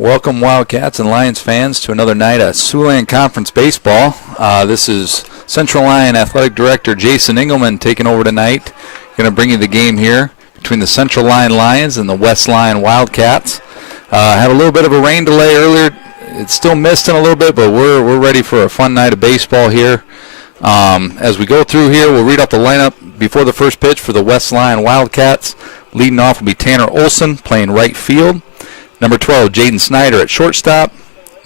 Welcome, Wildcats and Lions fans, to another night of Siouxland Conference baseball. This is Central Lyon Athletic Director Jason Engelman taking over tonight. Going to bring you the game here between the Central Lyon Lions and the West Lyon Wildcats. Had a little bit of a rain delay earlier. It's still misting a little bit, but we're ready for a fun night of baseball here. As we go through here, we'll read off the lineup before the first pitch for the West Lyon Wildcats. Leading off will be Tanner Olson playing right field. Number 12, Jaden Snyder at shortstop.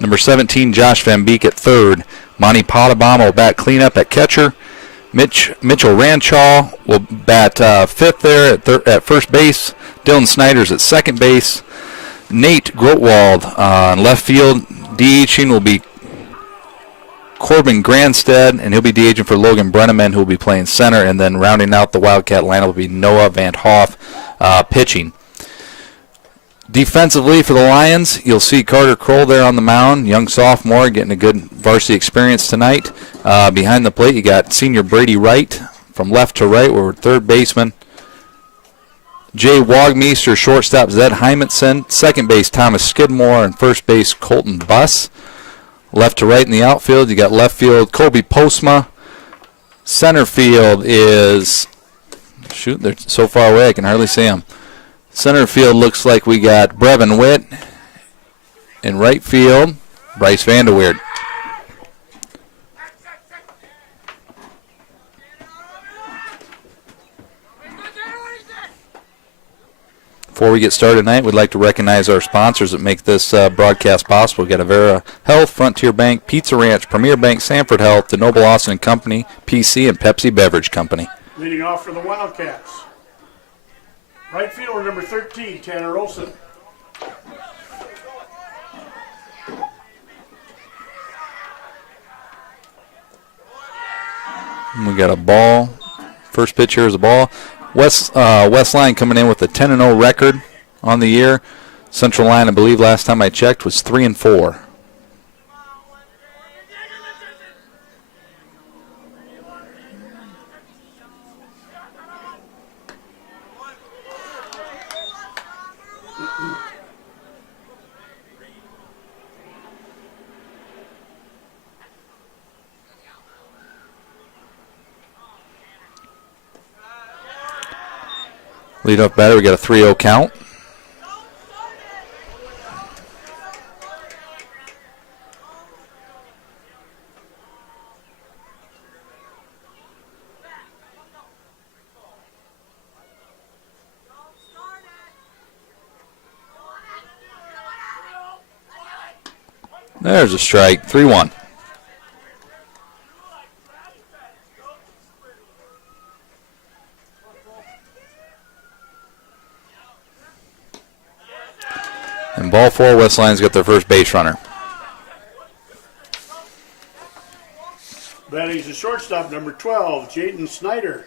Number 17, Josh Van Beek at third. Monty Pottebaum will bat cleanup at catcher. Mitchell Ranchaw will bat fifth there at first base. Dylan Snyder's at second base. Nate Grotwald on left field. DHing will be Corbin Grandstead, and he'll be DHing for Logan Brenneman, who will be playing center. And then rounding out the Wildcat lineup will be Noah Van Hoff pitching. Defensively for the Lions, you'll see Carter Kroll there on the mound, young sophomore, getting a good varsity experience tonight. Behind the plate, you got senior Brady Wright from left to right. We're third baseman. Jay Wagmeister, shortstop Zed Hymanson, second base Thomas Skidmore, and first base Colton Buss. Left to right in the outfield, you got left field Colby Postma. Center field is, shoot, they're so far away I can hardly see them. Center field looks like we got Brevin Witt. In right field, Bryce Vanderweerd. Before we get started tonight, we'd like to recognize our sponsors that make this broadcast possible. We've got Avera Health, Frontier Bank, Pizza Ranch, Premier Bank, Sanford Health, the Noble Austin Company, PC, and Pepsi Beverage Company. Leading off for the Wildcats, right fielder number 13, Tanner Olson. We got a ball. First pitch here is a ball. West Lyon coming in with a 10-0 record on the year. Central Lyon, I believe, last time I checked, was 3-4. Lead-off batter, we got a 3-0 count. There's a strike, 3-1. And ball four, West Lyon's got their first base runner. Batting the shortstop, number 12, Jaden Snyder.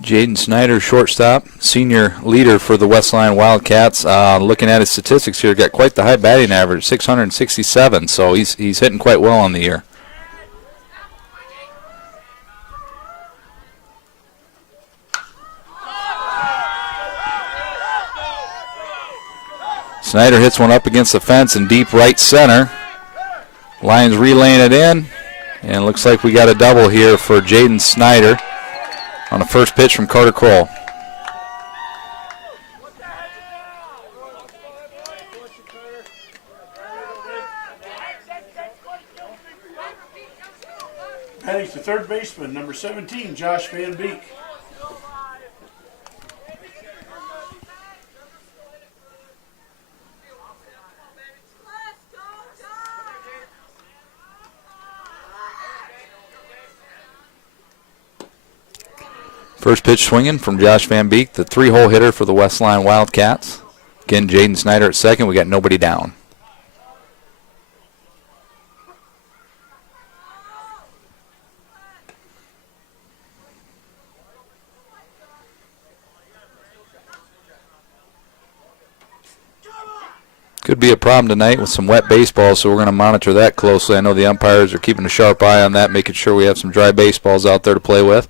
Jaden Snyder, shortstop, senior leader for the West Lyon Wildcats. Looking at his statistics here, got quite the high batting average, 667, so he's hitting quite well on the year. Snyder hits one up against the fence in deep right center. Lions relaying it in, and it looks like we got a double here for Jaden Snyder on the first pitch from Carter Kroll. Batting the third baseman, number 17, Josh Van Beek. First pitch swinging from Josh Van Beek, the three-hole hitter for the West Lyon Wildcats. Again, Jaden Snyder at second. We got nobody down. Could be a problem tonight with some wet baseballs, so we're going to monitor that closely. I know the umpires are keeping a sharp eye on that, making sure we have some dry baseballs out there to play with.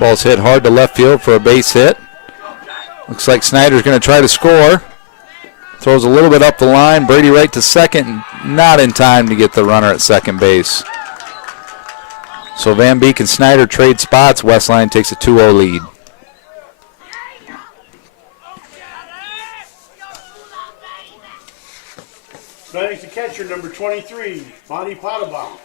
Ball's hit hard to left field for a base hit. Looks like Snyder's going to try to score. Throws a little bit up the line. Brady right to second. Not in time to get the runner at second base. So Van Beek and Snyder trade spots. West Lyon takes a 2-0 lead. Batting the catcher, number 23, Monty Potabom.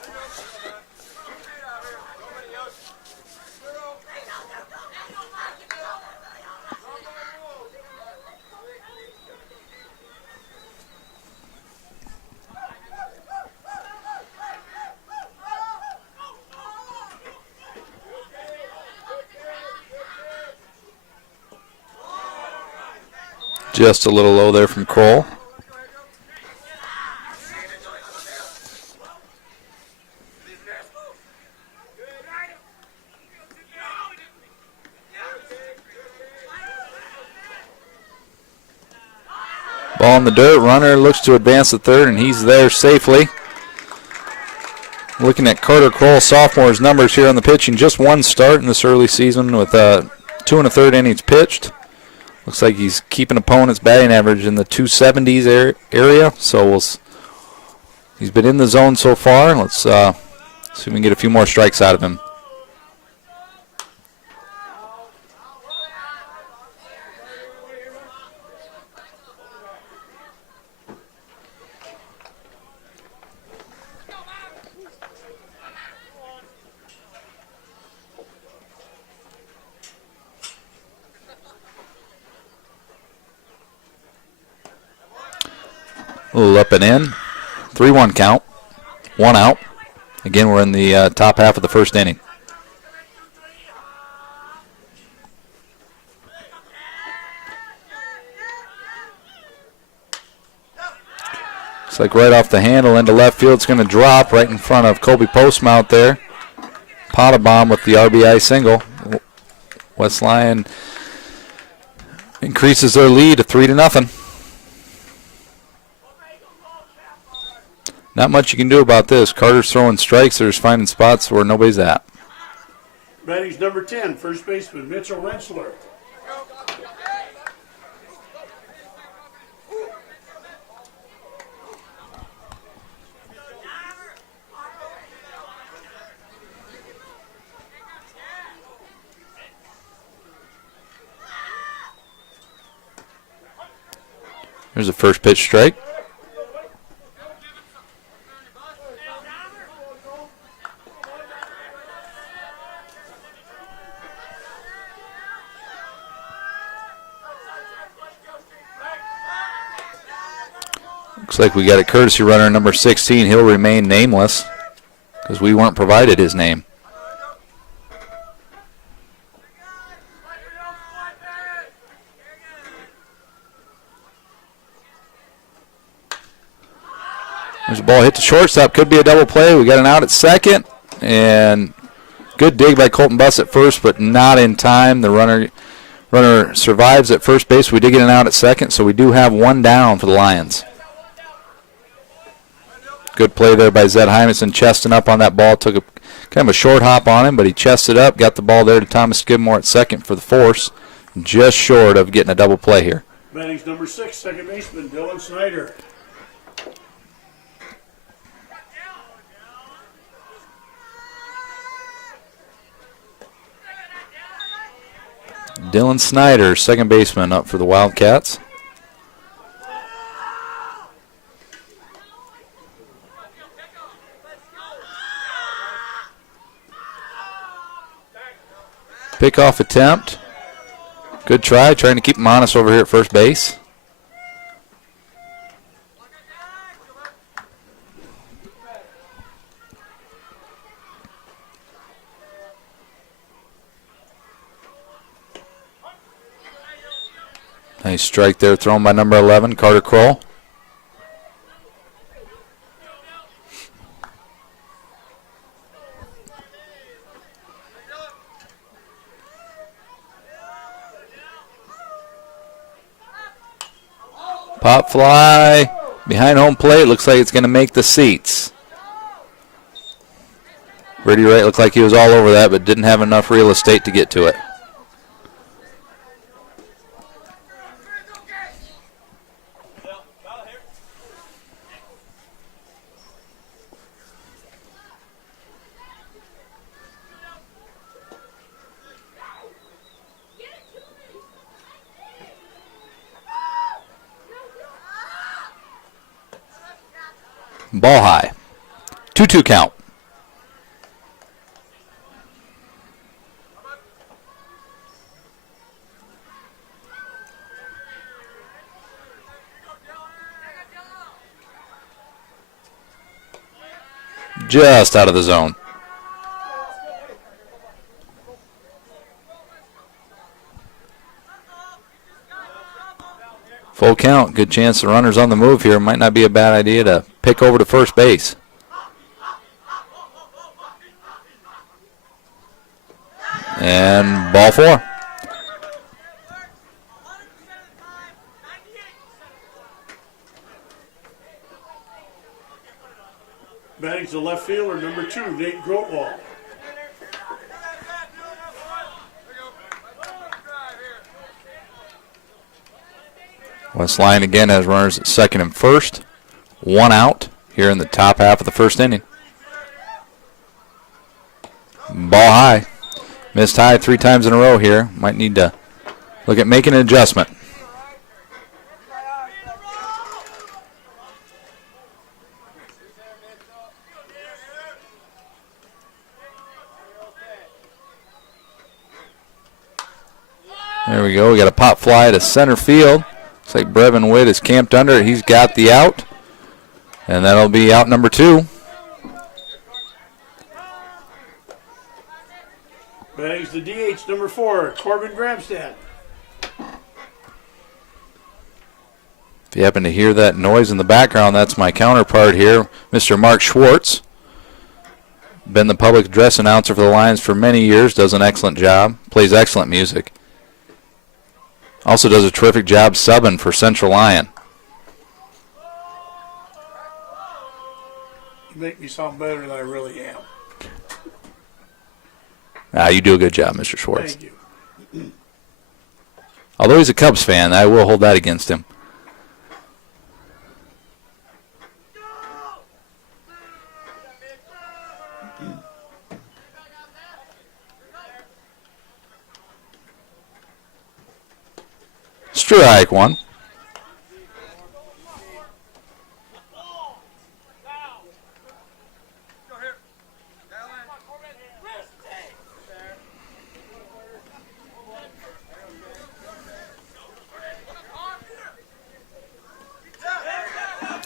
Just a little low there from Kroll. Ball in the dirt. Runner looks to advance the third, and he's there safely. Looking at Carter Kroll, sophomore's numbers here on the pitching. Just one start in this early season with 2 1/3 innings pitched. Looks like he's keeping opponents' batting average in the 270s area. So he's been in the zone so far. Let's see if we can get a few more strikes out of him. A little up and in. 3-1 count. 1 out. Again, we're in the top half of the first inning. Looks like right off the handle into left field. It's going to drop right in front of Colby Postmount there. Potabom with the RBI single. West Lyon increases their lead to 3-0. Not much you can do about this. Carter's throwing strikes. They're just finding spots where nobody's at. Batting's number 10, first baseman Mitchell Rensler. There's a first pitch strike. Looks like we got a courtesy runner, number 16. He'll remain nameless because we weren't provided his name. There's a ball hit to shortstop. Could be a double play. We got an out at second. And good dig by Colton Buss at first, but not in time. The runner survives at first base. We did get an out at second, so we do have one down for the Lions. Good play there by Zed Hymanson, chesting up on that ball. Took a kind of a short hop on him, but he chested up, got the ball there to Thomas Skidmore at second for the force. Just short of getting a double play here. Batting's number 6, second baseman Dylan Snyder. Dylan Snyder, second baseman, up for the Wildcats. Pickoff attempt. Good try, trying to keep him honest over here at first base. Nice strike there thrown by number 11, Carter Kroll. Pop fly behind home plate. Looks like it's going to make the seats. Brady Wright looked like he was all over that, but didn't have enough real estate to get to it. Ball high. 2-2 count. Just out of the zone. Full count. Good chance the runner's on the move here. Might not be a bad idea to pick over to first base. And ball 4. Batting's the left fielder, number 2, Nate Grotwall. West Lyon again has runners at second and first. 1 out here in the top half of the first inning. Ball high. Missed high 3 times in a row here. Might need to look at making an adjustment. There we go. We got a pop fly to center field. Looks like Brevin Witt is camped under it. He's got the out. And that'll be out number 2. Batting's the DH, number 4, Corbin Gramstad. If you happen to hear that noise in the background, that's my counterpart here, Mr. Mark Schwartz. Been the public address announcer for the Lions for many years, does an excellent job, plays excellent music. Also does a terrific job subbing for Central Lyon. You make me sound better than I really am. You do a good job, Mr. Schwartz. Thank you. Although he's a Cubs fan, I will hold that against him. Strike 1.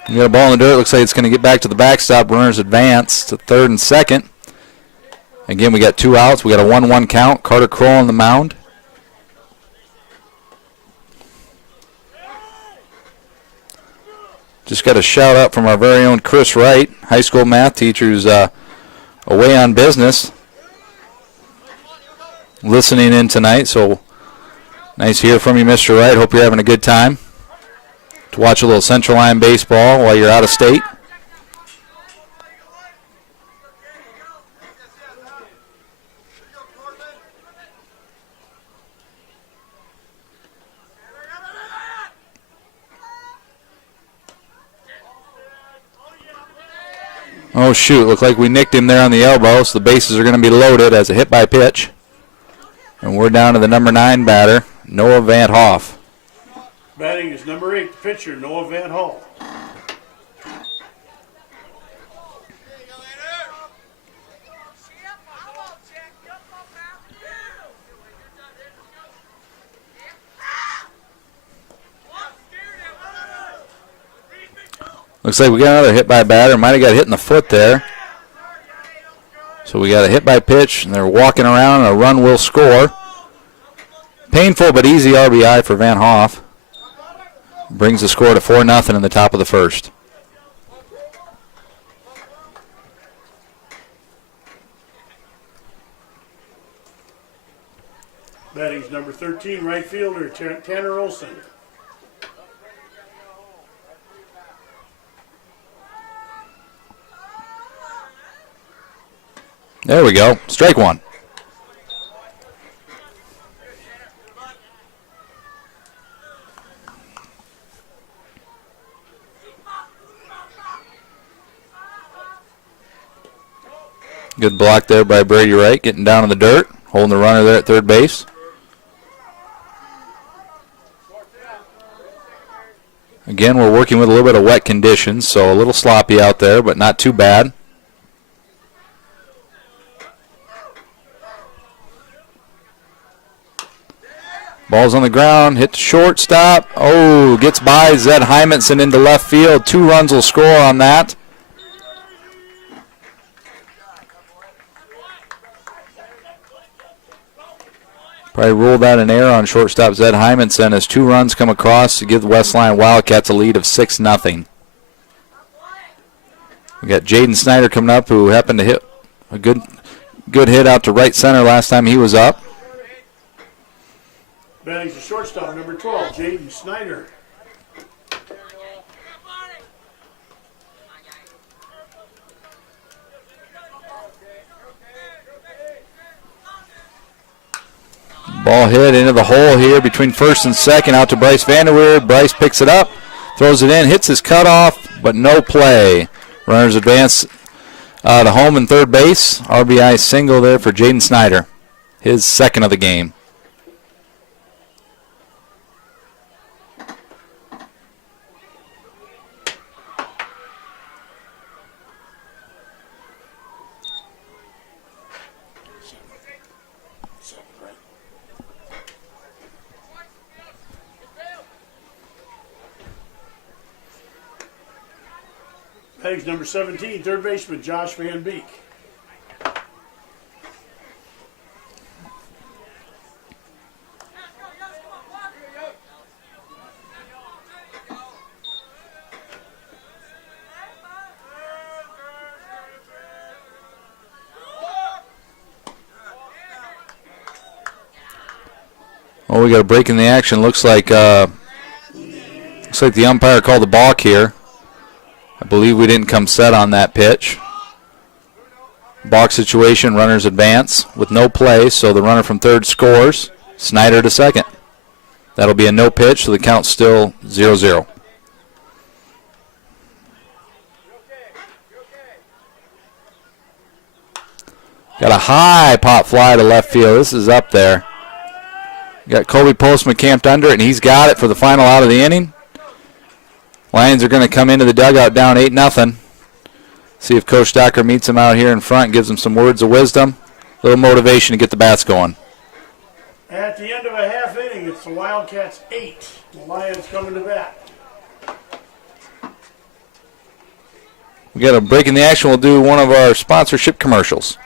We got a ball in the dirt. Looks like it's going to get back to the backstop. Runners advance to third and second. Again, we got 2 outs. We got a 1-1 count. Carter Kroll on the mound. Just got a shout out from our very own Chris Wright, high school math teacher who's away on business, listening in tonight. So nice to hear from you, Mr. Wright. Hope you're having a good time to watch a little Central Lyon baseball while you're out of state. Oh, shoot. Looked like we nicked him there on the elbow, so the bases are going to be loaded as a hit by pitch. And we're down to the number 9 batter, Noah Van Hoff. Batting is number 8, the pitcher, Noah Van Hall. Looks like we got another hit by batter. Might have got hit in the foot there. So we got a hit by pitch, and they're walking around, and a run will score. Painful but easy RBI for Van Hoff. Brings the score to 4-0 in the top of the first. Batting's number 13, right fielder, Tanner Olson. There we go. Strike one. Good block there by Brady Wright, getting down in the dirt, holding the runner there at third base. Again, we're working with a little bit of wet conditions, so a little sloppy out there, but not too bad. Ball's on the ground, hit the shortstop. Oh, gets by Zed Hymanson into left field. 2 runs will score on that. Probably ruled out an error on shortstop Zed Hymanson as 2 runs come across to give the West Lyon Wildcats a lead of 6-0. We got Jaden Snyder coming up, who happened to hit a good hit out to right center last time he was up. Batting's the shortstop, number 12, Jaden Snyder. Ball hit into the hole here between first and second, out to Bryce Vanderweer. Bryce picks it up, throws it in, hits his cutoff, but no play. Runners advance to home and third base. RBI single there for Jaden Snyder, his second of the game. Batting's number 17, third baseman Josh Van Beek. Oh, we got a break in the action. Looks like the umpire called the balk here. I believe we didn't come set on that pitch. Balk situation, runners advance with no play, so the runner from third scores. Snyder to second. That'll be a no pitch, so the count's still 0-0. Got a high pop fly to left field. This is up there. Got Colby Postman camped under it, and he's got it for the final out of the inning. Lions are going to come into the dugout down 8-0. See if Coach Docker meets him out here in front and gives him some words of wisdom. A little motivation to get the bats going. At the end of a half inning, it's the Wildcats 8. The Lions coming to bat. We got a break in the action. We'll do one of our sponsorship commercials.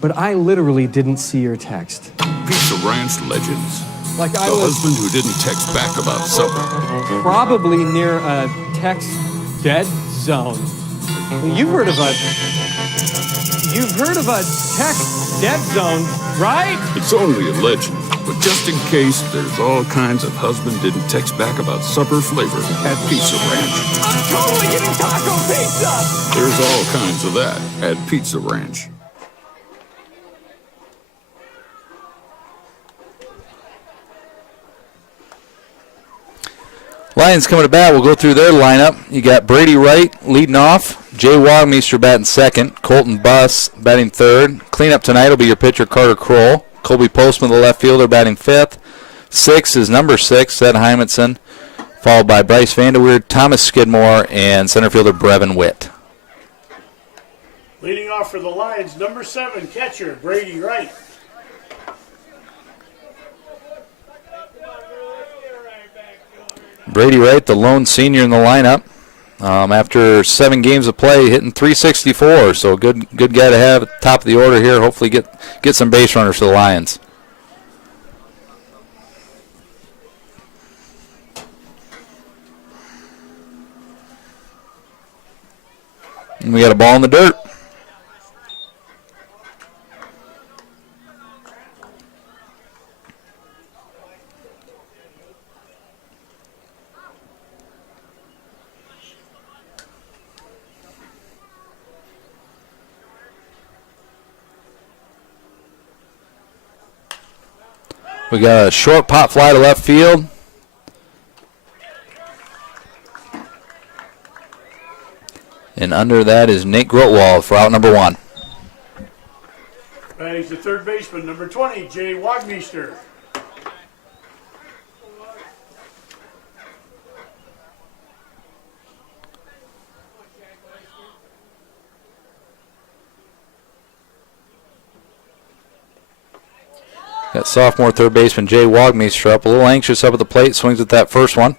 But I literally didn't see your text. Pizza Ranch legends. Like The I was husband who didn't text back about supper. probably near a text dead zone. You've heard of a text dead zone, right? It's only a legend, but just in case, there's all kinds of husband didn't text back about supper flavor at Pizza Ranch. I'm totally getting taco pizza! There's all kinds of that at Pizza Ranch. Lions coming to bat. We'll go through their lineup. You got Brady Wright leading off. Jay Wagmeister batting second. Colton Buss batting third. Cleanup tonight will be your pitcher, Carter Kroll. Colby Postman, the left fielder, batting fifth. Six is number 6, Zed Hymanson, followed by Bryce Vanderweer, Thomas Skidmore, and center fielder Brevin Witt. Leading off for the Lions, number 7, catcher Brady Wright. Brady Wright, the lone senior in the lineup. After 7 games of play, hitting .364, so good guy to have at the top of the order here. Hopefully get some base runners for the Lions. And we got a ball in the dirt. We got a short pop fly to left field. And under that is Nate Grotwald for out number 1. He's the third baseman, number 20, Jay Wagmeister. Got sophomore third baseman Jay Wagmeister up, a little anxious up at the plate, swings at that first one.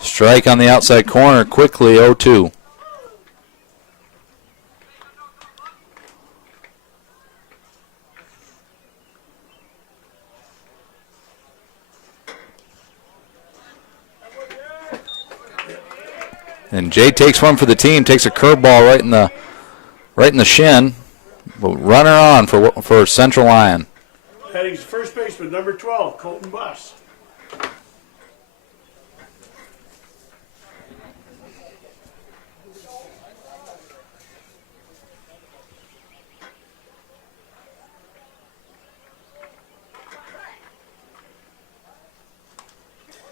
Strike on the outside corner, quickly 0-2. And Jay takes one for the team, takes a curveball right in the shin. Runner on for Central Lyon. Heading to first baseman, number 12, Colton Buss.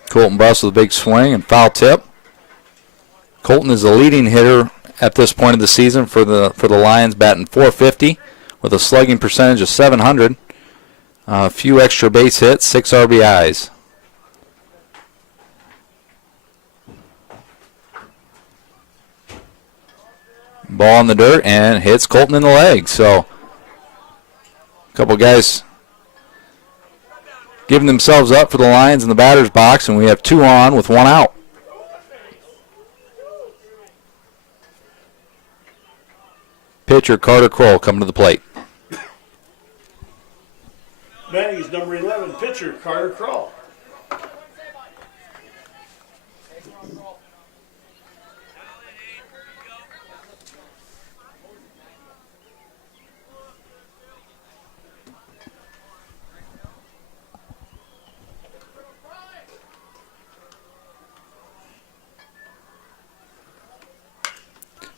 Colton Buss with a big swing and foul tip. Colton is the leading hitter at this point of the season for the Lions, batting .450 with a slugging percentage of .700. A few extra base hits, 6 RBIs. Ball in the dirt and hits Colton in the leg. So a couple guys giving themselves up for the Lions in the batter's box, and we have 2 on with 1 out. Pitcher Carter Kroll coming to the plate. Batting is number 11, pitcher Carter Kroll.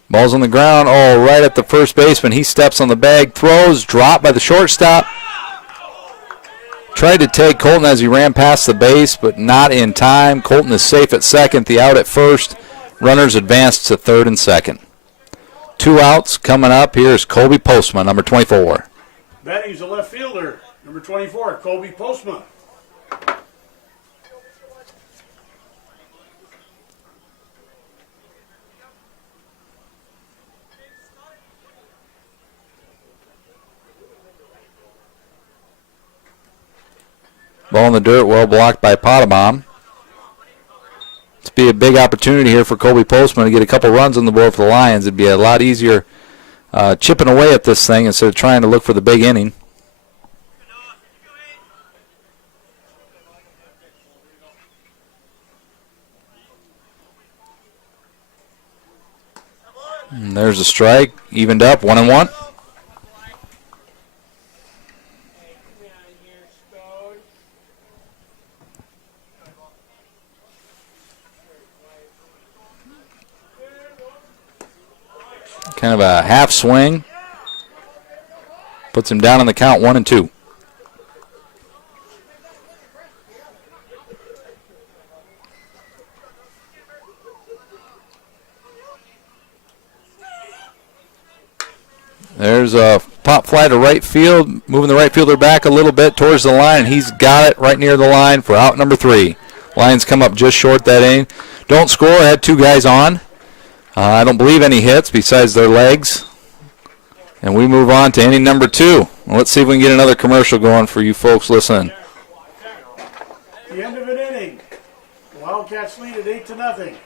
Ball's on the ground, right at the first baseman. He steps on the bag, throws, dropped by the shortstop. Tried to take Colton as he ran past the base, but not in time. Colton is safe at second, the out at first. Runners advance to third and second. 2 outs coming up. Here's Colby Postma, number 24. Batting is the left fielder, number 24, Colby Postma. Ball in the dirt, well blocked by Potabom. It's be a big opportunity here for Colby Postman to get a couple runs on the board for the Lions. It'd be a lot easier chipping away at this thing instead of trying to look for the big inning. And there's a strike, evened up, 1-1. Kind of a half swing. Puts him down on the count, 1-2. There's a pop fly to right field, moving the right fielder back a little bit towards the line, and he's got it right near the line for out number 3. Lions come up just short that inning. Don't score, had 2 guys on. I don't believe any hits besides their legs. And we move on to inning number 2. Let's see if we can get another commercial going for you folks listening. The end of an inning. The Wildcats lead at 8-0.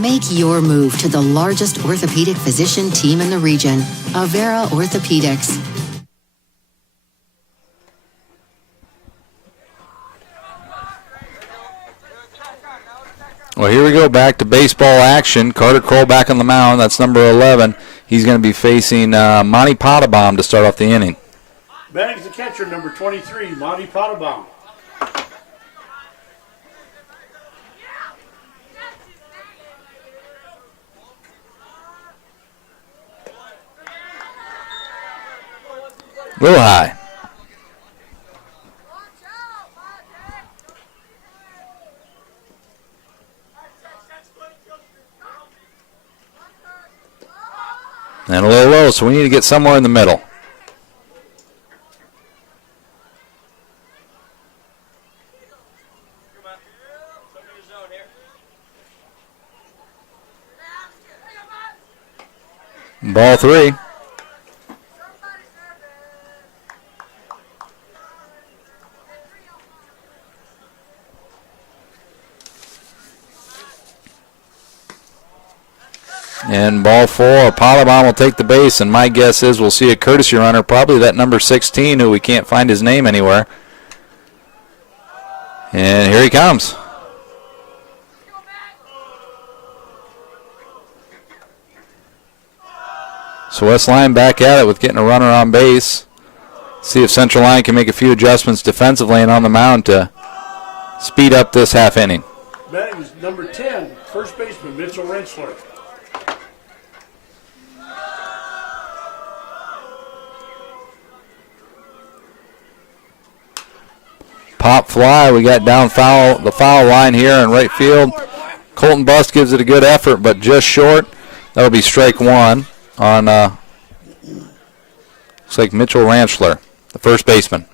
Make your move to the largest orthopedic physician team in the region, Avera Orthopedics. Well, here we go, back to baseball action. Carter Kroll back on the mound. That's number 11. He's going to be facing Monty Pottebaum to start off the inning. Batting the catcher, number 23, Monty Pottebaum. A little high. And a little low, so we need to get somewhere in the middle. Ball 3. And ball 4, Pottebaum will take the base, and my guess is we'll see a courtesy runner, probably that number 16, who we can't find his name anywhere. And here he comes. So West Lyon back at it with getting a runner on base. See if Central Lyon can make a few adjustments defensively and on the mound to speed up this half inning. Batting is number 10, first baseman Mitchell Rensler. Pop fly, we got down the foul line here in right field. Colton Bust gives it a good effort, but just short. That'll be strike 1 on, looks like Mitchell Ranchler, the first baseman.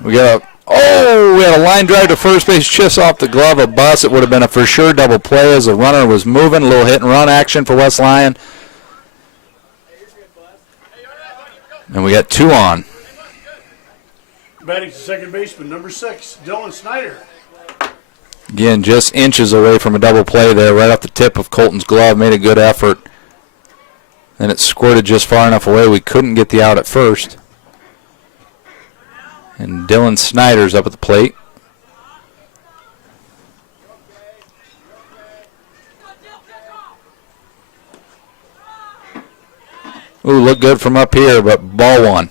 We had a line drive to first base, chips off the glove of Bus. It would have been a for sure double play as the runner was moving. A little hit and run action for West Lyon. And we got 2 on. Batting to second baseman, number 6, Dylan Snyder. Again, just inches away from a double play there, right off the tip of Colton's glove. Made a good effort. And it squirted just far enough away we couldn't get the out at first. And Dylan Snyder's up at the plate. Ooh, looked good from up here, but ball 1.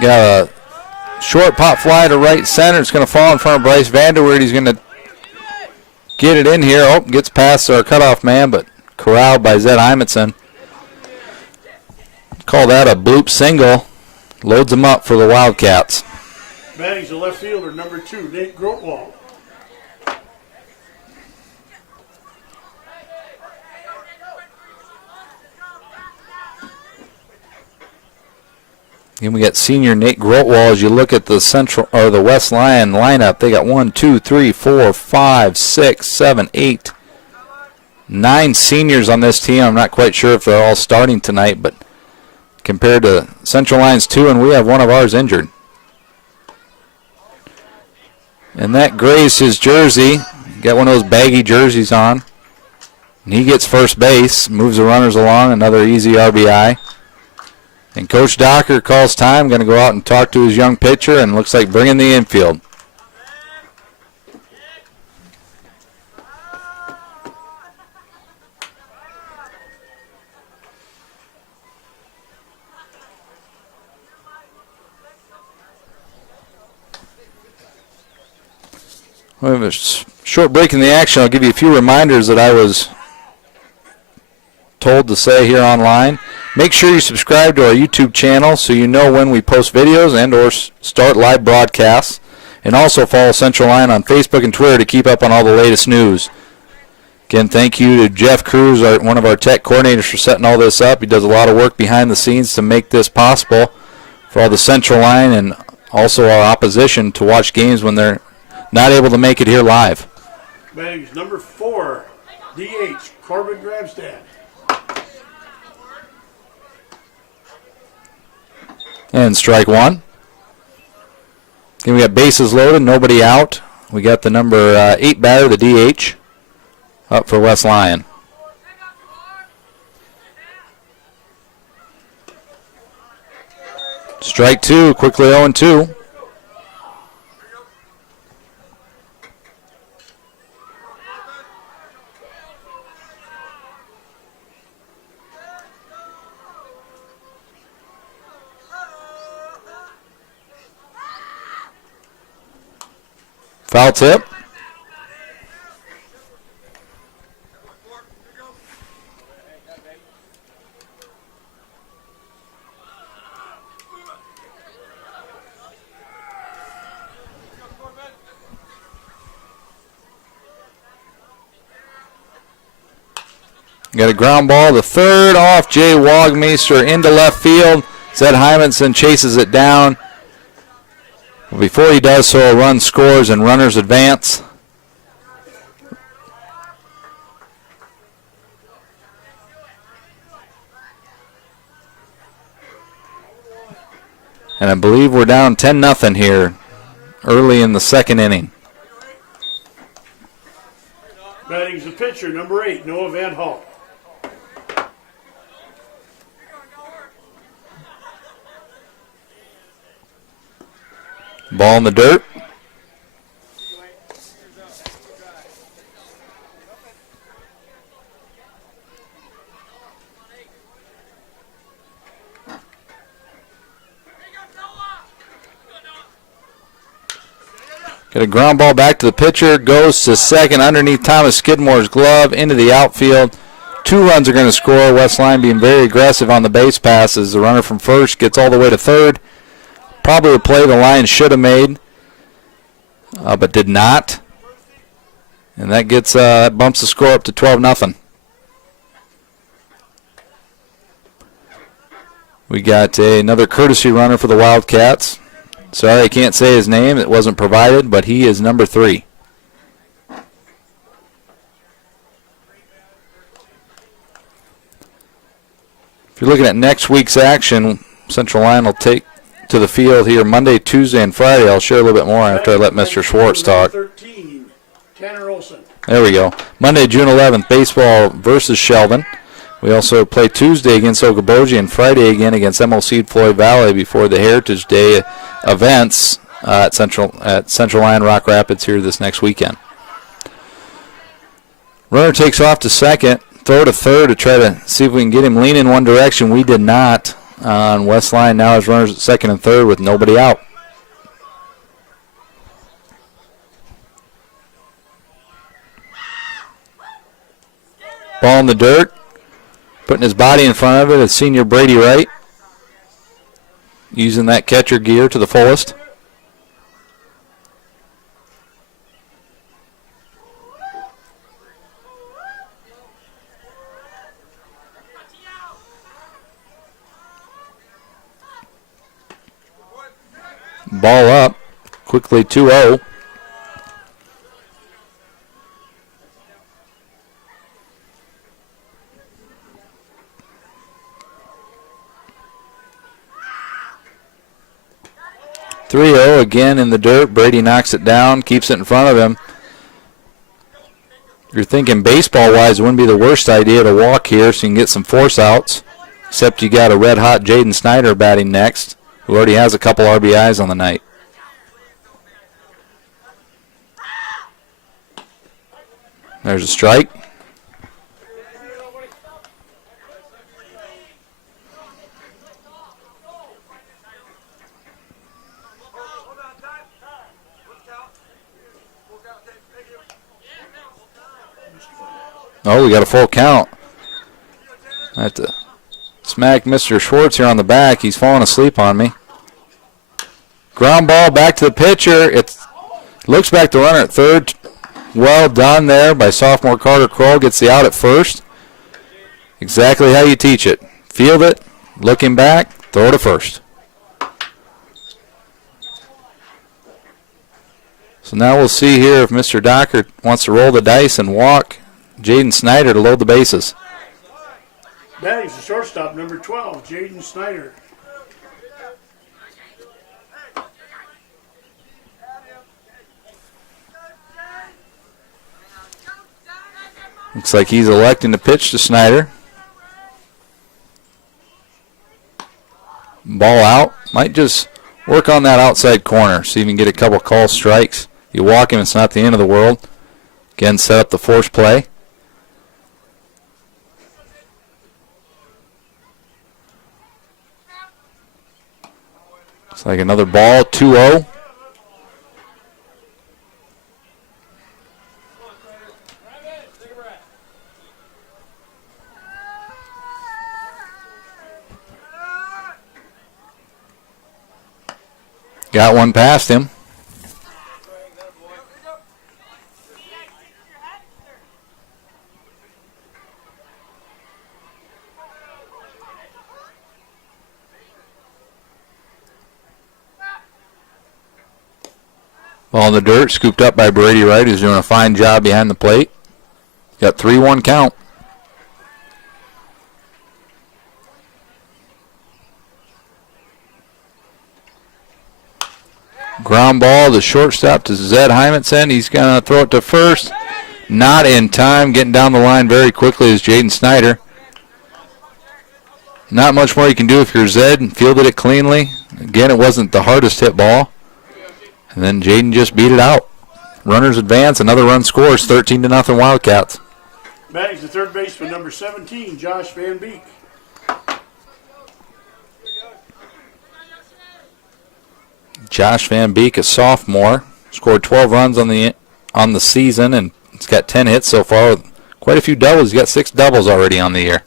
Got a short pop fly to right center. It's going to fall in front of Bryce Vanderweerd. He's going to get it in here. Oh, gets past our cutoff man, but corralled by Zed Hymanson. Call that a bloop single. Loads him up for the Wildcats. Batting's the left fielder, number 2, Nate Grotwald. And we got senior Nate Grotwall. As you look at the Central or the West Lyon lineup, they got 1, 2, 3, 4, 5, 6, 7, 8, 9 seniors on this team. I'm not quite sure if they're all starting tonight, but compared to Central Lyon's 2, and we have one of ours injured. And that grazed his jersey. Got one of those baggy jerseys on. And he gets first base, moves the runners along, another easy RBI. And Coach Docker calls time, going to go out and talk to his young pitcher, and looks like bringing the infield. We have a short break in the action. I'll give you a few reminders that I was told to say here online. Make sure you subscribe to our YouTube channel so you know when we post videos and or start live broadcasts. And also follow Central Lyon on Facebook and Twitter to keep up on all the latest news. Again, thank you to Jeff Cruz, one of our tech coordinators, for setting all this up. He does a lot of work behind the scenes to make this possible for all the Central Lyon and also our opposition to watch games when they're not able to make it here live. Batting's number 4, DH, Corbin Grabstad. And strike one. Then we got bases loaded, nobody out. We got the number 8 batter, the DH, up for West Lyon. Strike two, quickly 0-2. Foul tip. Got a ground ball, the third off Jay Wagmeister into left field. Zed Hymanson chases it down. Before he does so, a run scores and runners advance. And I believe we're down 10-0 here early in the second inning. Batting's the pitcher, number 8, Noah Van Hall. Ball in the dirt. Got a ground ball back to the pitcher. Goes to second underneath Thomas Skidmore's glove into the outfield. 2 runs are going to score. West Lyon being very aggressive on the base passes. The runner from first gets all the way to third. Probably a play the Lions should have made, but did not. And that gets bumps the score up to 12-0. We got another courtesy runner for the Wildcats. Sorry, I can't say his name. It wasn't provided, but he is number 3. If you're looking at next week's action, Central Lyon will take to the field here Monday, Tuesday, and Friday. I'll share a little bit more after I let Mr. Schwartz talk. 13, Tanner Olson. There we go. Monday, June 11th, baseball versus Sheldon. We also play Tuesday against Okoboji and Friday again against MLC Floyd Valley before the Heritage Day events at Central Lyon Rock Rapids here this next weekend. Runner takes off to second, throw to third to try to see if we can get him leaning one direction. We did not. On West Lyon now has runners at second and third with nobody out. Ball in the dirt. Putting his body in front of it is senior Brady Wright. Using that catcher gear to the fullest. Ball up, quickly 2-0. 3-0 again in the dirt. Brady knocks it down, keeps it in front of him. You're thinking baseball-wise, it wouldn't be the worst idea to walk here so you can get some force outs, except you got a red-hot Jaden Snyder batting next, who already has a couple RBIs on the night. There's a strike. Oh, we got a full count. I have to smack Mr. Schwartz here on the back. He's falling asleep on me. Ground ball back to the pitcher. It looks back to runner at third. Well done there by sophomore Carter Kroll. Gets the out at first. Exactly how you teach it. Field it, looking back, throw to first. So now we'll see here if Mr. Docker wants to roll the dice and walk Jaden Snyder to load the bases. Batting the shortstop, number 12, Jaden Snyder. Looks like he's electing to pitch to Snyder. Ball out. Might just work on that outside corner. See if you can get a couple call strikes. You walk him, it's not the end of the world. Again, set up the force play. Looks like another ball, 2-0. Got one past him. Ball in the dirt, scooped up by Brady Wright, who's doing a fine job behind the plate. Got 3-1 count. Ground ball, the shortstop to Zed Hymanson. He's going to throw it to first. Not in time. Getting down the line very quickly is Jaden Snyder. Not much more you can do if you're Zed and fielded it cleanly. Again, it wasn't the hardest hit ball. And then Jaden just beat it out. Runners advance. Another run scores. 13-0 Wildcats. Batting the third baseman, number 17, Josh Van Beek. Josh Van Beek, a sophomore, scored 12 runs on the season, and he's got 10 hits so far with quite a few doubles. He's got 6 doubles already on the year.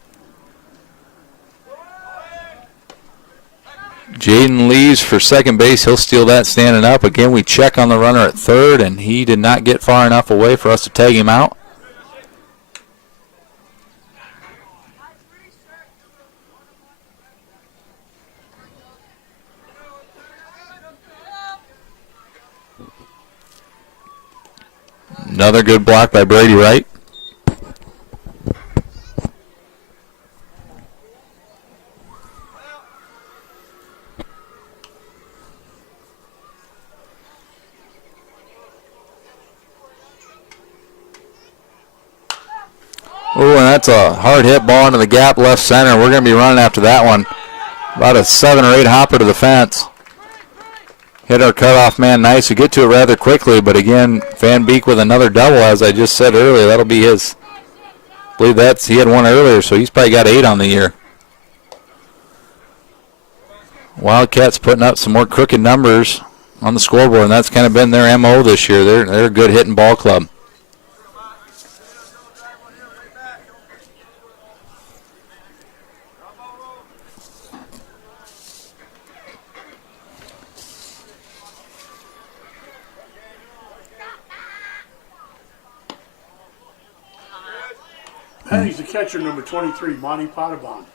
Jaden leaves for second base. He'll steal that standing up. Again, we check on the runner at third, and he did not get far enough away for us to tag him out. Another good block by Brady Wright. Oh, and that's a hard hit ball into the gap left center. We're going to be running after that one. About a 7 or 8 hopper to the fence. Hit our cutoff man nice. We get to it rather quickly, but again, Van Beek with another double, as I just said earlier. That'll be his. I believe he had one earlier, so he's probably got 8 on the year. Wildcats putting up some more crooked numbers on the scoreboard, and that's kind of been their MO this year. They're a good hitting ball club. He's the catcher, number 23, Monty Potabon.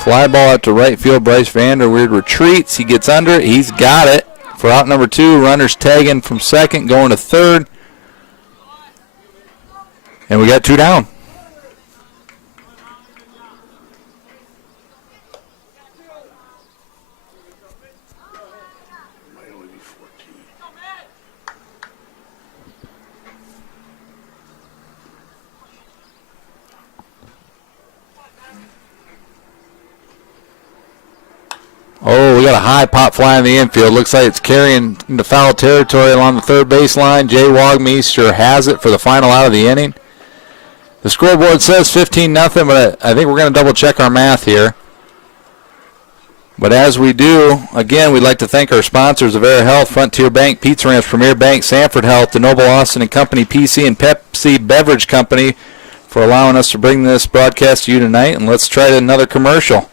Fly ball out to right field. Bryce Vanderweerd retreats. He gets under it. He's got it for out number 2. Runners tagging from second, going to third. And we got 2 down. Might only be 14. Oh, we got a high pop fly in the infield. Looks like it's carrying into foul territory along the third baseline. Jay Wagmeister has it for the final out of the inning. The scoreboard says 15-0, but I think we're going to double check our math here. But as we do, again, we'd like to thank our sponsors, Avera Health, Frontier Bank, Pizza Ranch, Premier Bank, Sanford Health, the Noble Austin and Company, PC and Pepsi Beverage Company for allowing us to bring this broadcast to you tonight. And let's try another commercial.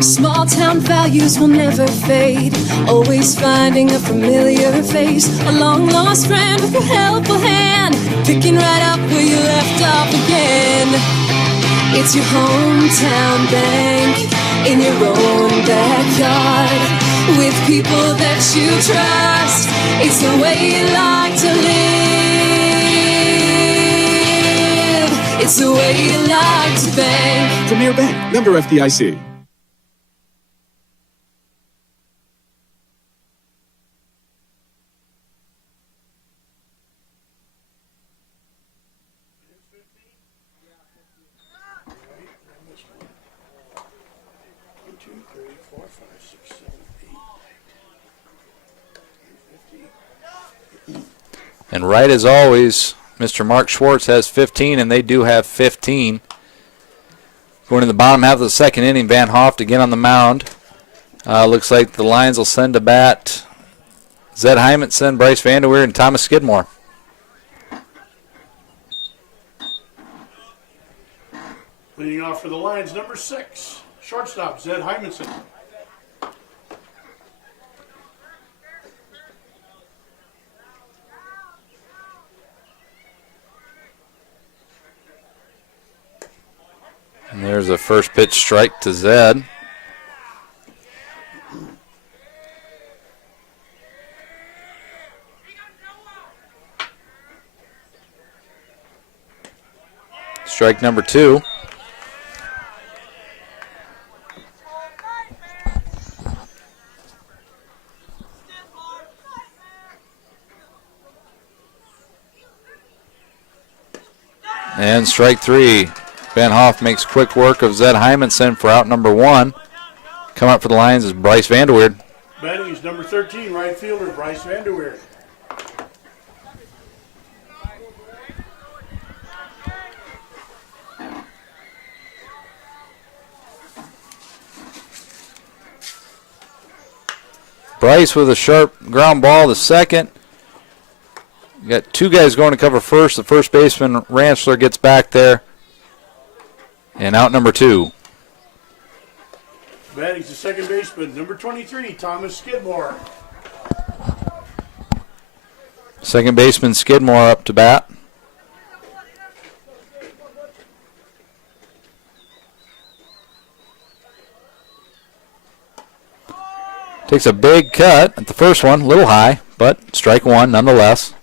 Small town values will never fade. Always finding a familiar face. A long lost friend with a helpful hand. Picking right up where you left off again. It's your hometown bank. In your own backyard. With people that you trust. It's the way you like to live. It's the way you like to bank. Premier Bank, member FDIC. And right as always, Mr. Mark Schwartz has 15, and they do have 15. Going to the bottom half of the second inning, Van Hoft again on the mound. Looks like the Lions will send to bat Zed Hymanson, Bryce Vanderweer, and Thomas Skidmore. Leading off for the Lions, number 6, shortstop, Zed Hymanson. And there's a first pitch strike to Zed. Strike number 2. And strike 3. Van Hoff makes quick work of Zed Hymanson for out number 1. Coming up for the Lions is Bryce Vanderweer. Batting is number 13, right fielder, Bryce Vanderweer. Bryce with a sharp ground ball to second. You got 2 guys going to cover first. The first baseman, Ranchler, gets back there. And out number 2. Batting's the second baseman, number 23, Thomas Skidmore. Second baseman Skidmore up to bat. Takes a big cut at the first one, a little high, but strike 1 nonetheless.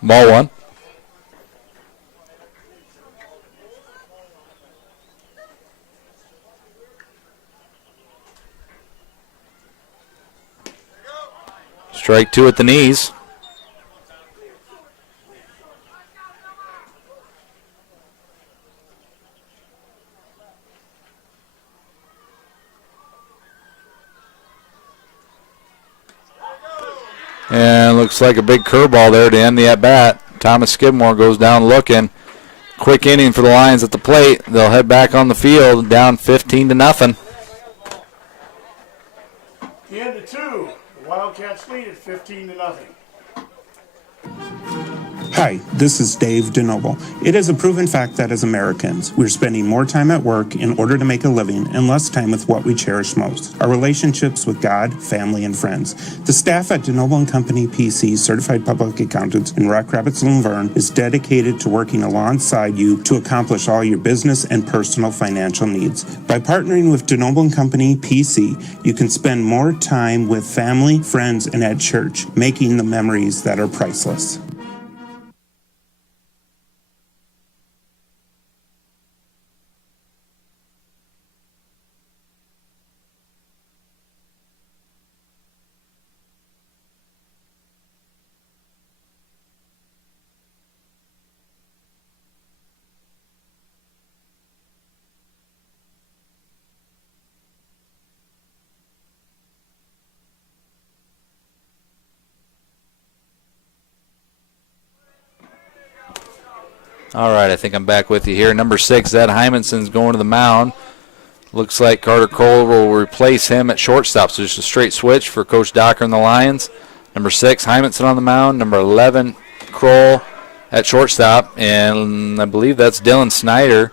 Ball 1. Strike 2 at the knees. And looks like a big curveball there to end the at-bat. Thomas Skidmore goes down looking. Quick inning for the Lions at the plate. They'll head back on the field down 15-0. The end of 2. The Wildcats lead at 15-0. Hi, this is Dave DeNoble. It is a proven fact that as Americans, we're spending more time at work in order to make a living and less time with what we cherish most, our relationships with God, family, and friends. The staff at DeNoble & Company PC, Certified Public Accountants in Rock Rapids and Laverne, is dedicated to working alongside you to accomplish all your business and personal financial needs. By partnering with DeNoble & Company PC, you can spend more time with family, friends, and at church, making the memories that are priceless. All right, I think I'm back with you here. Number 6, Zed Hymanson's going to the mound. Looks like Carter Cole will replace him at shortstop, so just a straight switch for Coach Docker and the Lions. Number 6, Hymanson on the mound. Number 11, Kroll at shortstop. And I believe that's Dylan Snyder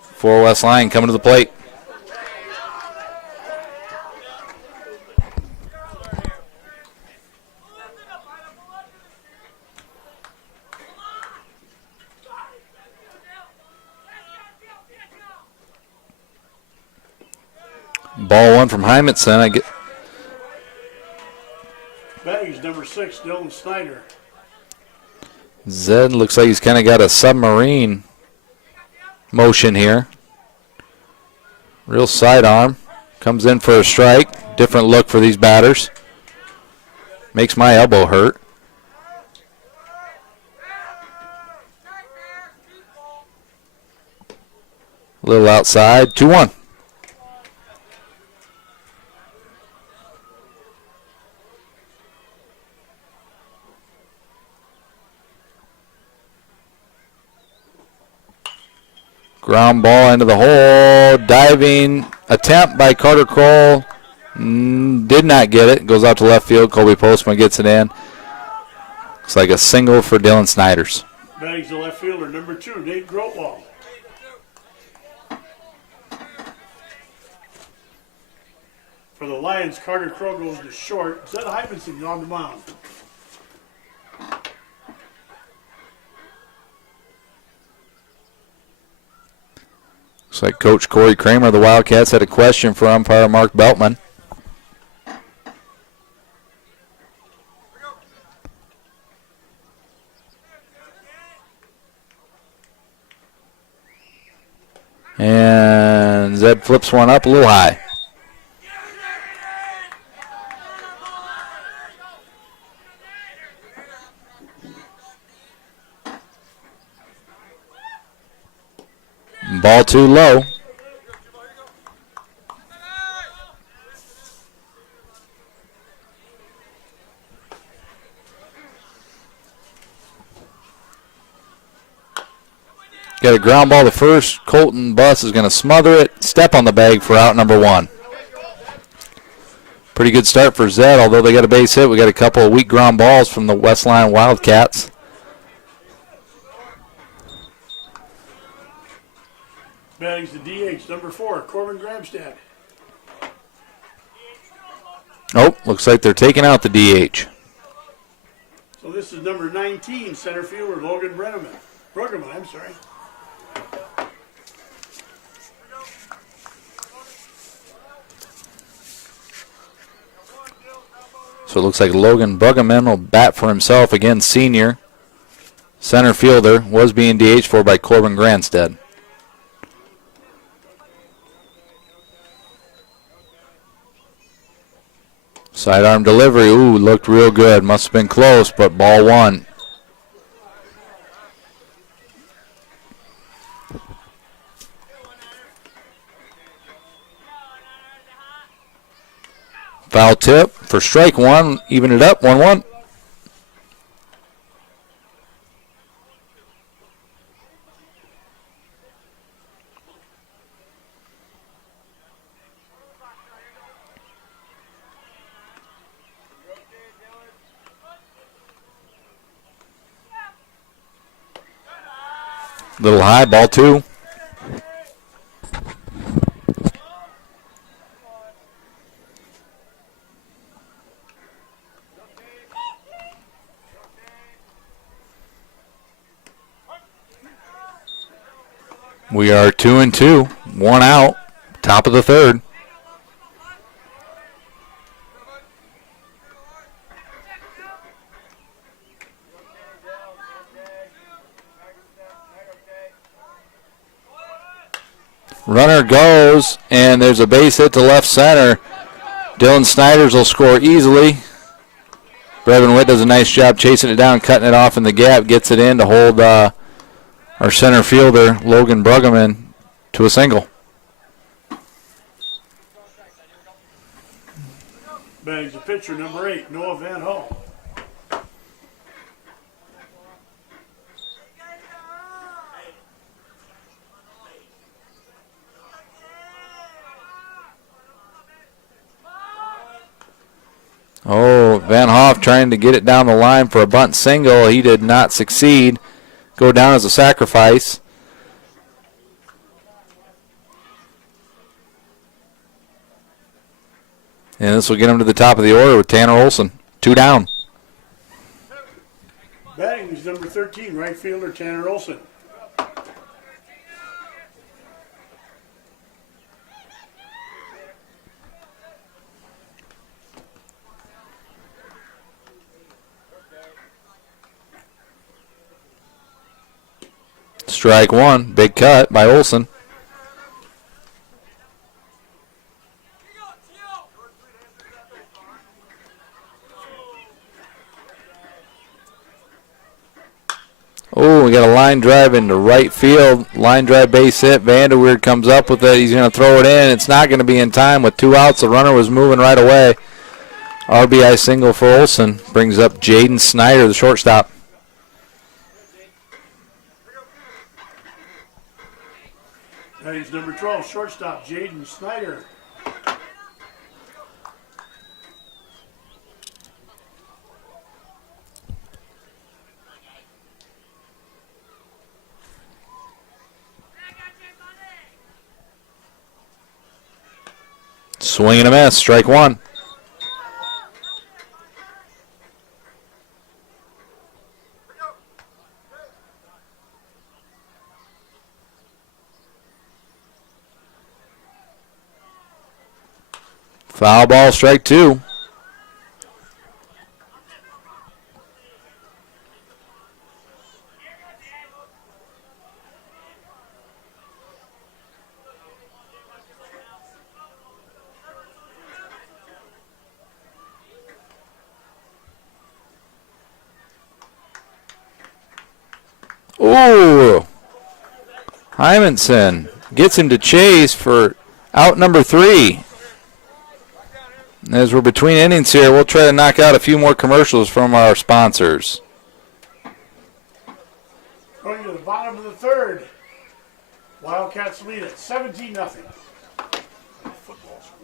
for West Lyon coming to the plate. Ball 1 from Hymanson. Bags number 6, Dylan Snyder. Zed looks like he's kind of got a submarine motion here. Real sidearm. Comes in for a strike. Different look for these batters. Makes my elbow hurt. A little outside. 2-1. Ground ball into the hole. Diving attempt by Carter Kroll. Did not get it. Goes out to left field. Colby Postman gets it in. Looks like a single for Dylan Snyders. Bags the left fielder, number 2, Nate Grotwald. For the Lions, Carter Crow goes to short. Zed Hymanson on the mound. Looks like Coach Corey Kramer of the Wildcats had a question for umpire Mark Beltman. And Zed flips one up a little high. Ball too low. Got a ground ball to first. Colton Buss is going to smother it. Step on the bag for out number 1. Pretty good start for Zed, although they got a base hit. We got a couple of weak ground balls from the West Lyon Wildcats. Bags the DH, number 4, Corbin Grabstad. Oh, looks like they're taking out the DH. So this is number 19, center fielder Logan Bruggeman, I'm sorry. So it looks like Logan Bruggeman will bat for himself again, senior. Center fielder was being DH for by Corbin Grandstead. Sidearm delivery, ooh, looked real good. Must have been close, but ball 1. Foul tip for strike 1, even it up, 1-1. Little high, ball 2. We are 2-2, 1 out, top of the 3rd. Runner goes, and there's a base hit to left center. Dylan Snyders will score easily. Brevin Witt does a nice job chasing it down, cutting it off in the gap, gets it in to hold our center fielder, Logan Bruggeman, to a single. Batting the pitcher, number 8, Noah Van Hall. Oh, Van Hoff trying to get it down the line for a bunt single. He did not succeed. Go down as a sacrifice. And this will get him to the top of the order with Tanner Olson. 2 down. Batting is number 13, right fielder Tanner Olson. Strike 1. Big cut by Olson. Oh, we got a line drive into right field. Line drive base hit. Vanderweerd comes up with it. He's going to throw it in. It's not going to be in time with 2 outs. The runner was moving right away. RBI single for Olson. Brings up Jaden Snyder, the shortstop. He's number 12, shortstop, Jaden Snyder. Swing and a miss, strike 1. Foul ball, strike 2. Ooh. Hymanson gets him to chase for out number 3. As we're between innings here, we'll try to knock out a few more commercials from our sponsors. Going to the bottom of the 3rd. Wildcats lead at 17-0. Football score.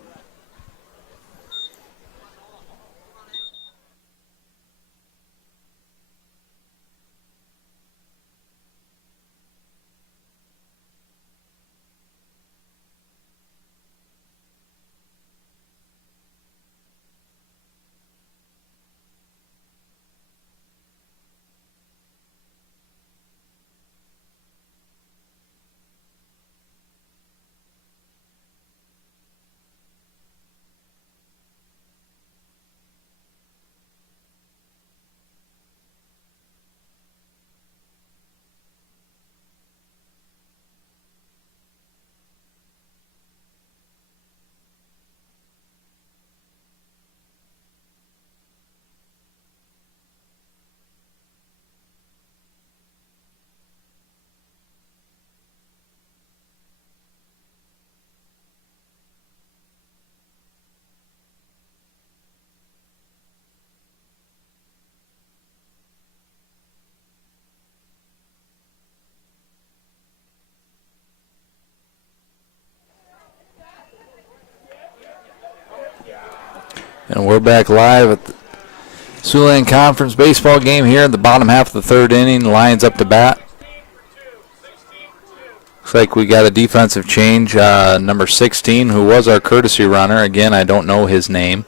And we're back live at the Siouxland Conference baseball game here in the bottom half of the 3rd inning. Lions up to bat. Looks like we got a defensive change. Number 16, who was our courtesy runner. Again, I don't know his name.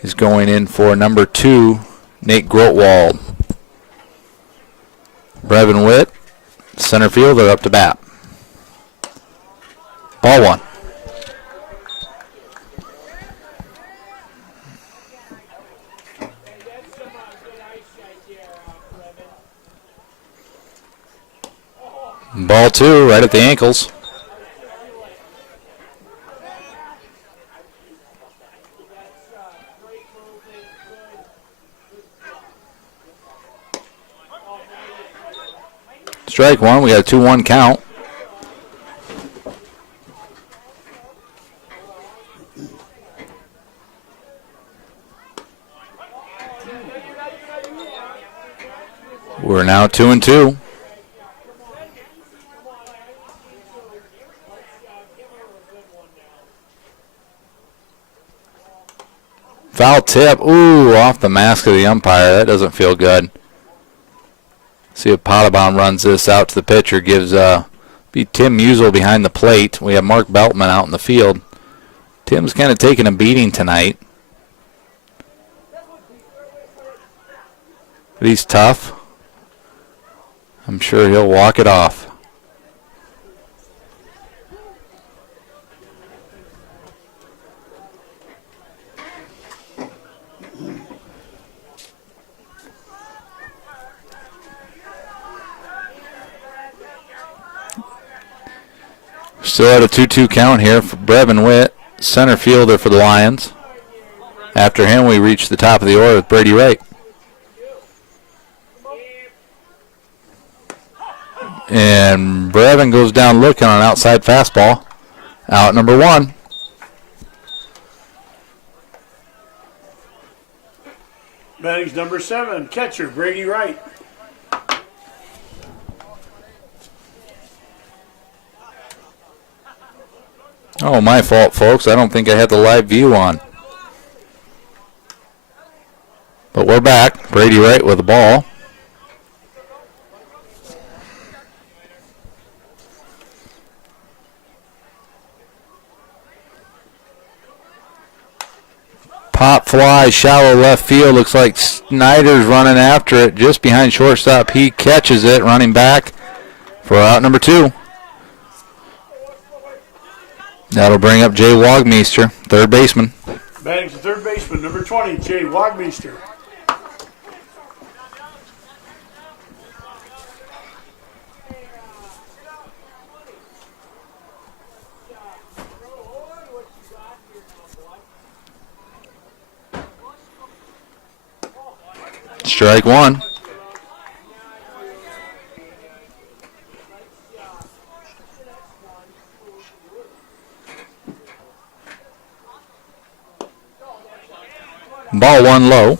He's going in for number 2, Nate Grotwald. Brevin Witt, center fielder, up to bat. Ball 1. Ball 2, right at the ankles. Strike 1, we got a 2-1 count. We're now 2-2. Foul tip. Ooh, off the mask of the umpire. That doesn't feel good. See if Potabom runs this out to the pitcher. Gives be Tim Musial behind the plate. We have Mark Beltman out in the field. Tim's kind of taking a beating tonight. But he's tough. I'm sure he'll walk it off. Still at a 2-2 count here for Brevin Witt, center fielder for the Lions. After him, we reach the top of the order with Brady Wright. And Brevin goes down looking on an outside fastball. Out number 1. Batting's number 7, catcher Brady Wright. Oh, my fault, folks. I don't think I had the live view on. But we're back. Brady Wright with the ball. Pop fly, shallow left field. Looks like Snyder's running after it just behind shortstop. He catches it, running back for out number 2. That'll bring up Jay Wagmeister, third baseman. Batting's the third baseman, number 20, Jay Wagmeister. Strike 1. Ball 1 low.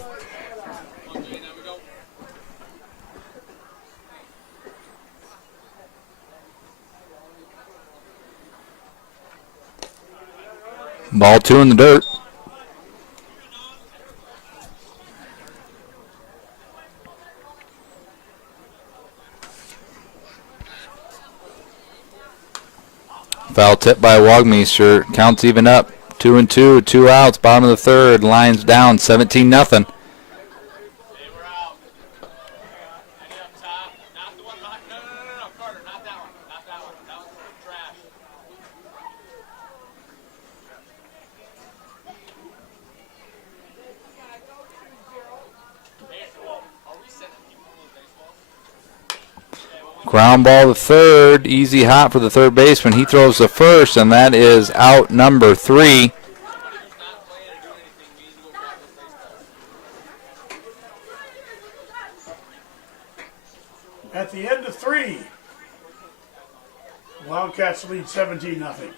Ball 2 in the dirt. Foul tip by Wagmeister. Counts even up. 2-2, 2 outs, bottom of the third. Lions down 17-0. Ground ball to third, easy hot for the third baseman. He throws the first, and that is out number 3. At the end of 3, Wildcats lead 17-0.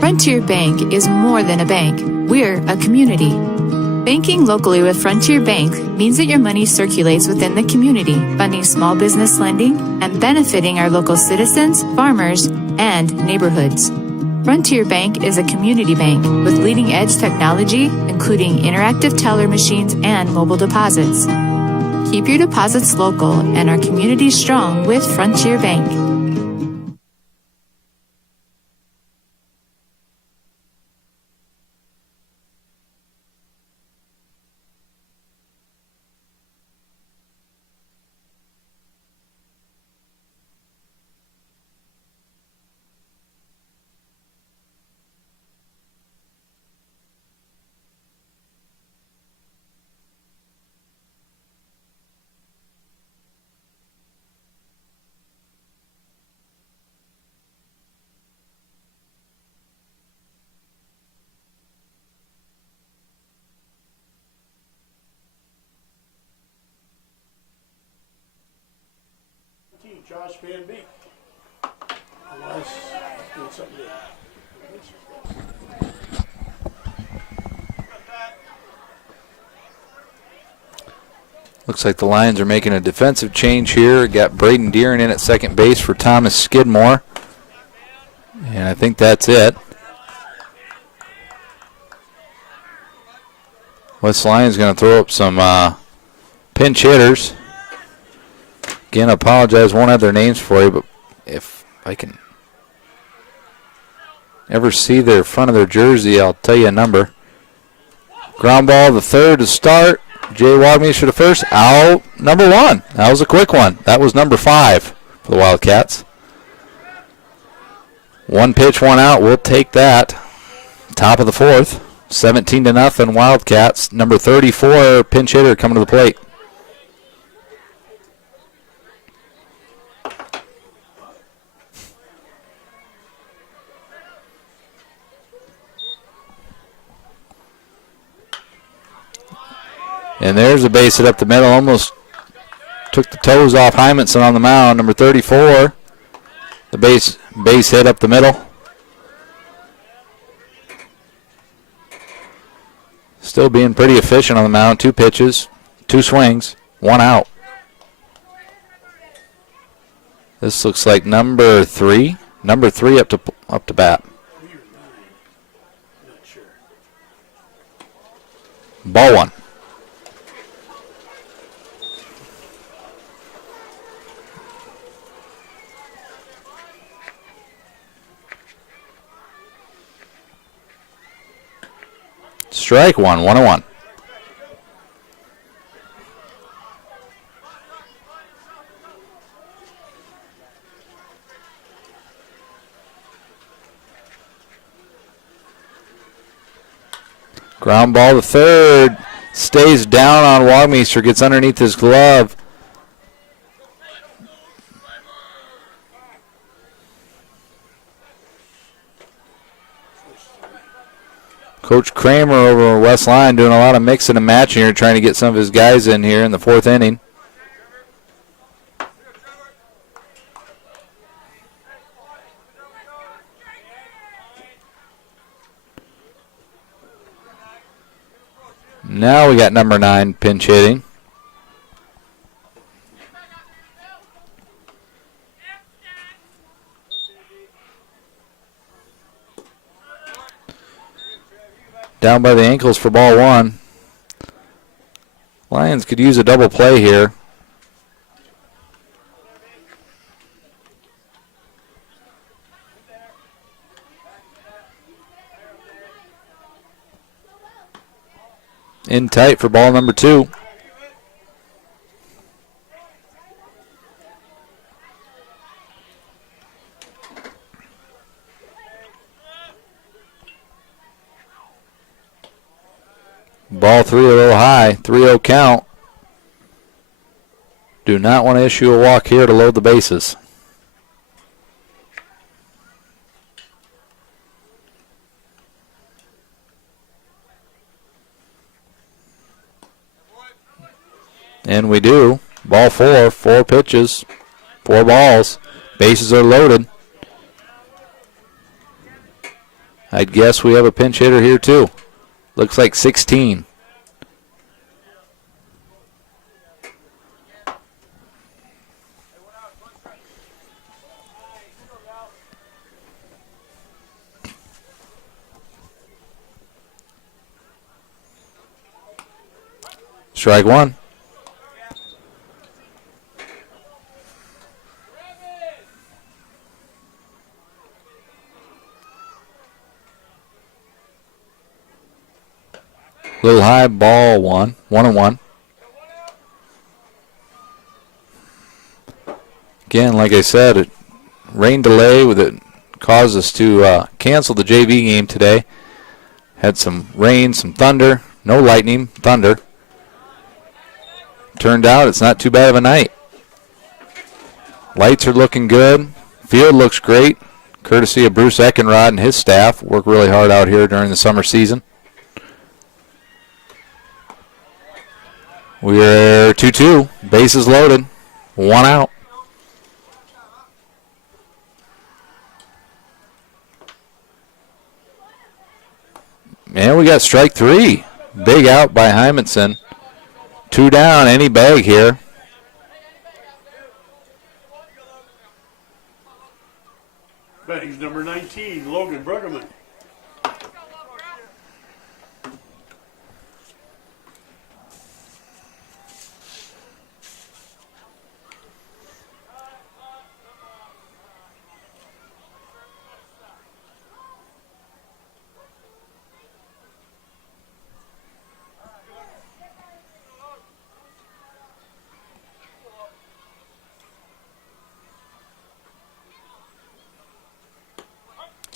Frontier Bank is more than a bank. We're a community. Banking locally with Frontier Bank means that your money circulates within the community, funding small business lending and benefiting our local citizens, farmers, and neighborhoods. Frontier Bank is a community bank with leading-edge technology, including interactive teller machines and mobile deposits. Keep your deposits local and our community strong with Frontier Bank. Josh Van Beek. Unless doing something good. Looks like the Lions are making a defensive change here. Got Braden Deeren in at second base for Thomas Skidmore. And I think that's it. West Lyon's going to throw up some pinch hitters. Again, I apologize, won't have their names for you, but if I can ever see their front of their jersey, I'll tell you a number. Ground ball, the third to start. Jay Wagmeister to first. Out, number 1. That was a quick one. That was number 5 for the Wildcats. 1 pitch, 1 out. We'll take that. Top of the 4th. 17-0 Wildcats. Number 34, pinch hitter coming to the plate. And there's a base hit up the middle. Almost took the toes off Hymanson on the mound. Number 34. The base hit up the middle. Still being pretty efficient on the mound. 2 pitches, 2 swings, 1 out. This looks like number 3. Number 3 up to bat. Ball 1. Strike 1, 1-1. Ground ball to third. Stays down on Wagmeister. Gets underneath his glove. Coach Kramer over West Lyon doing a lot of mixing and matching here, trying to get some of his guys in here in the 4th inning. Now we got number 9 pinch hitting. Down by the ankles for ball 1. Lions could use a double play here. In tight for ball number 2. Ball 3 a little high. 3-0 count. Do not want to issue a walk here to load the bases. And we do. Ball 4, 4 pitches, 4 balls. Bases are loaded. I'd guess we have a pinch hitter here too. Looks like 16. Strike one. Little high, ball one. 1-1. Again, like I said, it rain delay with it caused us to cancel the JV game today. Had some rain, some thunder, no lightning, thunder. Turned out it's not too bad of a night. Lights are looking good. Field looks great, courtesy of Bruce Eckenrod and his staff. Work really hard out here during the summer season. We're 2-2. Bases loaded. One out. And we got strike three. Big out by Hymanson. 2 down, any bag here. Batting's number 19, Logan Bruggeman.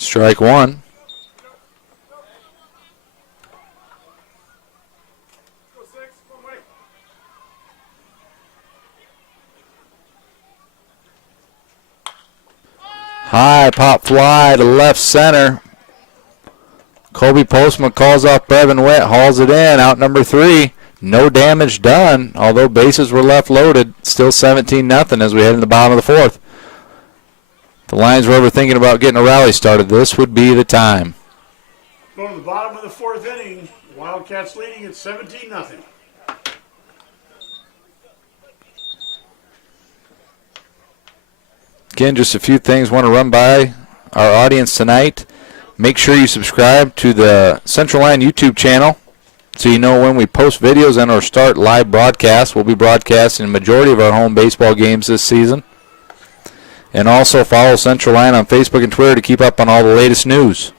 Strike one. High pop fly to left center. Kobe Postma calls off Brevin Witt, hauls it in, out number 3. No damage done, although bases were left loaded. Still 17-0 as we head in the bottom of the 4th. If the Lions were ever thinking about getting a rally started, this would be the time. Going to the bottom of the 4th inning, Wildcats leading at 17-0. Again, just a few things I want to run by our audience tonight. Make sure you subscribe to the Central Lyon YouTube channel so you know when we post videos and or start live broadcasts. We'll be broadcasting the majority of our home baseball games this season. And also follow Central Lyon on Facebook and Twitter to keep up on all the latest news.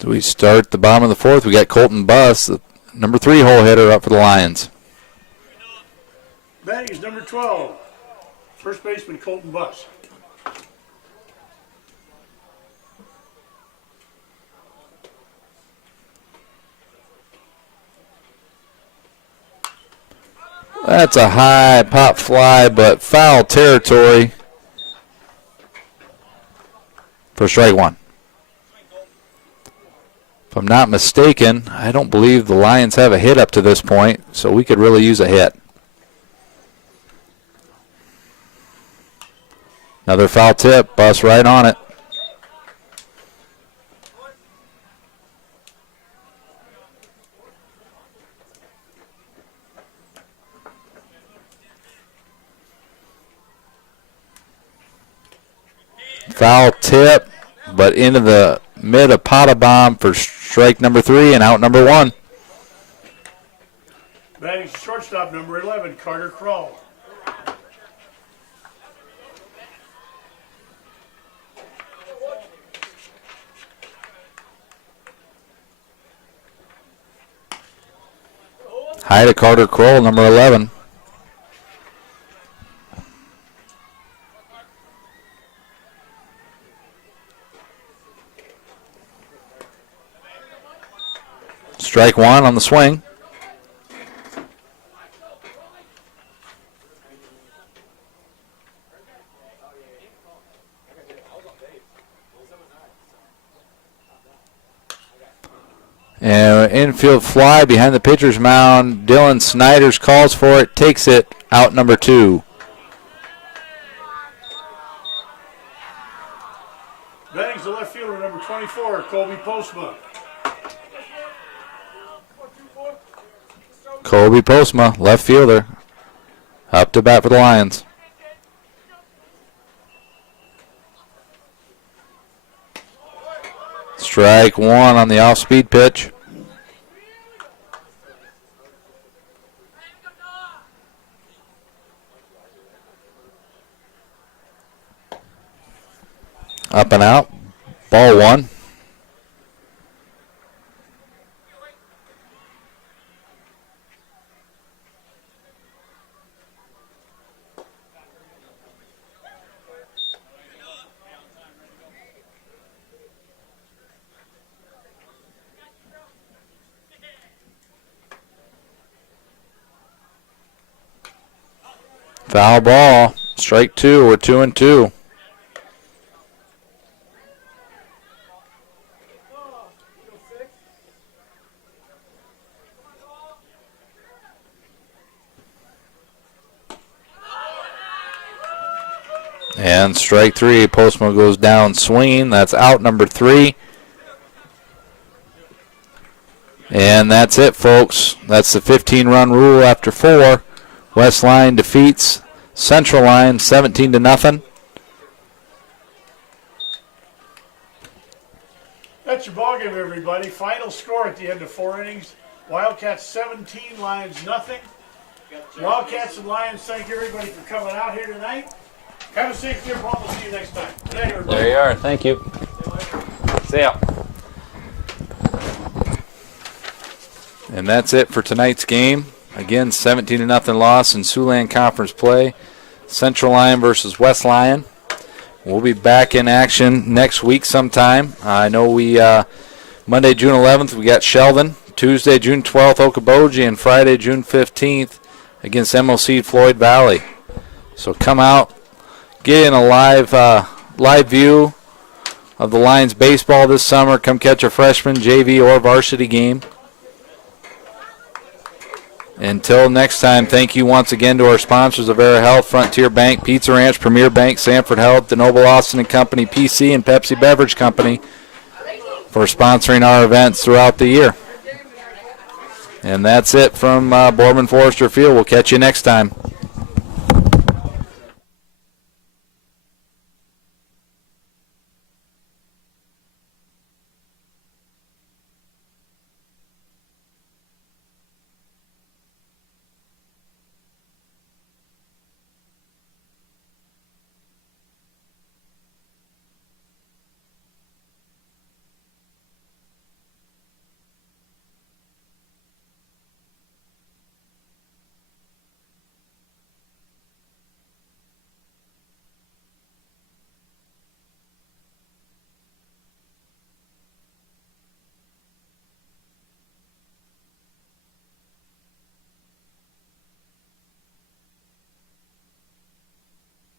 So we start the bottom of the 4th. We got Colton Buss, the number 3 hole hitter, up for the Lions. Batting is number 12, first baseman Colton Buss. That's a high pop fly, but foul territory for strike one. If I'm not mistaken, I don't believe the Lions have a hit up to this point, so we could really use a hit. Another foul tip, Buss right on it. Foul tip, but into the mid of Potta bomb for strike number 3 and out number 1. Batting shortstop number 11, Carter Kroll. High to Carter Kroll, number 11. Strike one on the swing. And infield fly behind the pitcher's mound. Dylan Snyder's calls for it, takes it, out number 2. Batting's the left fielder, number 24, Colby Postma. Colby Postma, left fielder, up to bat for the Lions. Strike 1 on the off-speed pitch. Up and out. Ball 1. Foul ball. Strike 2. We're 2-2. And strike 3. Postma goes down swinging. That's out number 3. And that's it, folks. That's the 15-run rule after 4. West Lyon defeats Central Lyon 17-0. That's your ballgame, everybody. Final score at the end of 4 innings. Wildcats 17, Lions nothing. Wildcats and Lions, thank everybody for coming out here tonight. Have a safe trip home. We'll see you next time. Good night, everybody. There you are. Thank you. See ya. And that's it for tonight's game. Again, 17-0 loss in Siouxland Conference play. Central Lyon versus West Lyon. We'll be back in action next week sometime. I know Monday, June 11th, we got Sheldon. Tuesday, June 12th, Okoboji. And Friday, June 15th, against MOC Floyd Valley. So come out, get in a live view of the Lions baseball this summer. Come catch a freshman, JV, or varsity game. Until next time, thank you once again to our sponsors of Avera Health, Frontier Bank, Pizza Ranch, Premier Bank, Sanford Health, DeNoble Austin and Company, PC, and Pepsi Beverage Company for sponsoring our events throughout the year. And that's it from Boardman Forrester Field. We'll catch you next time.